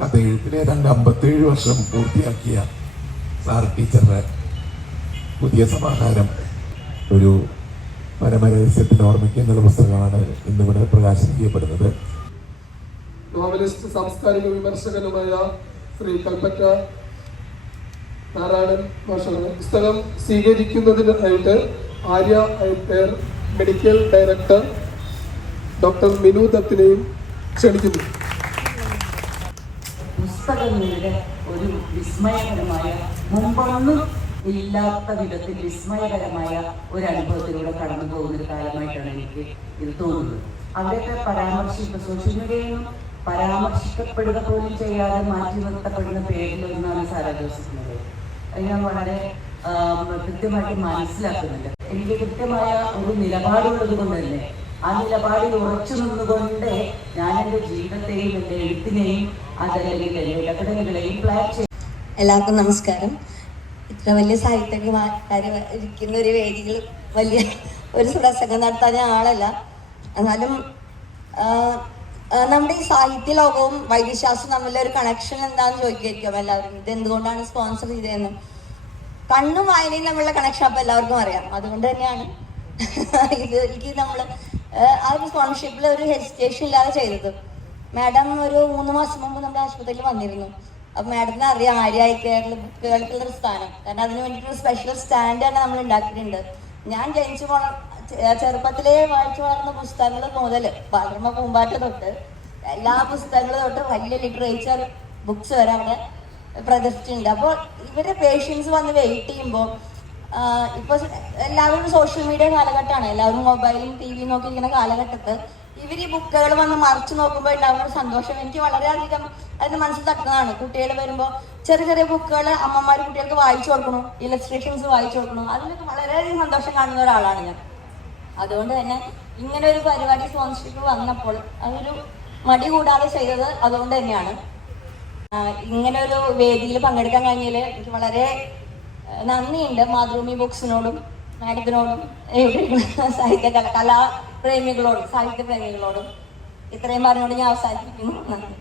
കഥയെഴുത്തിലെ 57 വർഷം പൂർത്തിയാക്കിയ സാർ ടീച്ചറുടെ പുതിയ സമാഹാരം ഒരു പരമരഹസ്യത്തിന് ഓർമ്മയ്ക്ക് എന്നുള്ള പുസ്തകമാണ് ഇന്നിവിടെ പ്രകാശനം ചെയ്യപ്പെടുന്നത്. നോവലിസ്റ്റ് സാംസ്കാരിക വിമർശകനുമായ ശ്രീ കൽപ്പറ്റ നാരായണൻ മാഷാണ് പുസ്തകം സ്വീകരിക്കുന്നതിനായിട്ട് Arya eye care medical director doctor Minu ദത്തിനെയും ക്ഷണിക്കുന്നു. പുസ്തകങ്ങളുടെ ഒരു വിസ്മയകരമായ, മുമ്പൊന്നും ഇല്ലാത്ത വിധത്തിൽ വിസ്മയകരമായ ഒരു അനുഭവത്തിലൂടെ കടന്നു പോകുന്ന ഒരു കാലമായിട്ടാണ് എനിക്ക് ഇത് തോന്നുന്നത്. അവിടെയൊക്കെ സോഷ്യൽ മീഡിയയിൽ പരാമർശിക്കപ്പെടുക പോലും ചെയ്യാതെ മാറ്റി നിർത്തപ്പെടുന്ന പേരിലൊന്നാണ് സാറാ ജോസഫിൻ്റെ. അത് ഞാൻ വളരെ കൃത്യമായിട്ട് മനസ്സിലാക്കുന്നുണ്ട്. എനിക്ക് കൃത്യമായ ഒരു നിലപാടുള്ളത് കൊണ്ട് തന്നെ ആ നിലപാടിൽ ഉറച്ചു നിന്നുകൊണ്ട് ഞാൻ എൻ്റെ ജീവിതത്തെയും എൻ്റെ എഴുത്തിനെയും അതല്ലെങ്കിൽ എൻ്റെ ഇടപെടലുകളെയും പ്ലാൻ ചെയ്യും. എല്ലാവർക്കും നമസ്കാരം. ഇത്ര വലിയ സാഹിത്യകാര് ഇരിക്കുന്ന ഒരു വേദിയിൽ വലിയ ഒരു പ്രസംഗം നടത്താൻ ആളല്ല. എന്നാലും നമ്മുടെ ഈ സാഹിത്യ ലോകവും വൈദ്യശാസ്ത്രവും തമ്മിലുള്ള ഒരു കണക്ഷൻ എന്താണെന്ന് ചോദിക്കായിരിക്കും എല്ലാവരും. ഇത് എന്തുകൊണ്ടാണ് സ്പോൺസർ ചെയ്തതെന്നും കണ്ണും വായനയും തമ്മിലുള്ള കണക്ഷൻ അപ്പം എല്ലാവർക്കും അറിയാം. അതുകൊണ്ട് തന്നെയാണ് എനിക്ക് നമ്മൾ ആ ഒരു സ്പോൺസർഷിപ്പിൽ ഒരു ഹെസിറ്റേഷൻ ഇല്ലാതെ ചെയ്തത്. മാഡം ഒരു 3 മാസം മുമ്പ് നമ്മുടെ ആശുപത്രിയിൽ വന്നിരുന്നു. അപ്പം മാഡത്തിന് അറിയാം ആര്യ ഐ കെയറിൽ ബുക്കുകൾക്കുള്ളൊരു സ്ഥാനം. കാരണം അതിന് വേണ്ടിയിട്ടൊരു സ്പെഷ്യൽ സ്റ്റാൻഡ് തന്നെ നമ്മൾ ഉണ്ടാക്കിയിട്ടുണ്ട്. ഞാൻ ചെറുപ്പത്തിലേ വായിച്ചു വളർന്ന പുസ്തകങ്ങൾ മുതൽ ബാലരമ പൂമ്പാറ്റ തൊട്ട് എല്ലാ പുസ്തകങ്ങളും തൊട്ട് വലിയ ലിറ്ററേച്ചർ ബുക്സ് വരെ അവിടെ പ്രദർശിച്ചിട്ടുണ്ട്. അപ്പോൾ ഇവരുടെ പേഷ്യൻസ് വന്ന് വെയിറ്റ് ചെയ്യുമ്പോൾ ഇപ്പോൾ എല്ലാവരും സോഷ്യൽ മീഡിയ കാലഘട്ടമാണ്. എല്ലാവരും മൊബൈലും ടി വിയും നോക്കിയിരിക്കുന്ന കാലഘട്ടത്തിൽ ഇവർ ഈ ബുക്കുകൾ വന്ന് മറിച്ച് നോക്കുമ്പോൾ ഉണ്ടാകുന്ന സന്തോഷം എനിക്ക് വളരെയധികം അതിന് മനസ്സിൽ തട്ടുന്നതാണ്. കുട്ടികൾ വരുമ്പോൾ ചെറിയ ചെറിയ ബുക്കുകൾ അമ്മമാർ കുട്ടികൾക്ക് വായിച്ചു കൊടുക്കണം, ഇലസ്ട്രേഷൻസ് വായിച്ചു കൊടുക്കണം. അതിലൊക്കെ വളരെയധികം സന്തോഷം കാണുന്ന ഒരാളാണ് ഞാൻ. അതുകൊണ്ട് തന്നെ ഇങ്ങനെ ഒരു പരിപാടി സ്പോൺസർഷിപ്പ് വന്നപ്പോൾ അതൊരു മടി കൂടാതെ ചെയ്തത് അതുകൊണ്ട് തന്നെയാണ്. ഇങ്ങനെ ഒരു വേദിയിൽ പങ്കെടുക്കാൻ കഴിഞ്ഞതിൽ എനിക്ക് വളരെ നന്ദിയുണ്ട് മാതൃഭൂമി ബുക്സിനോടും മാഡത്തിനോടും കലാപ്രേമികളോടും സാഹിത്യപ്രേമികളോടും. ഇത്രയും പറഞ്ഞുകൊണ്ട് ഞാൻ അവസാനിപ്പിക്കുന്നു. നന്ദി.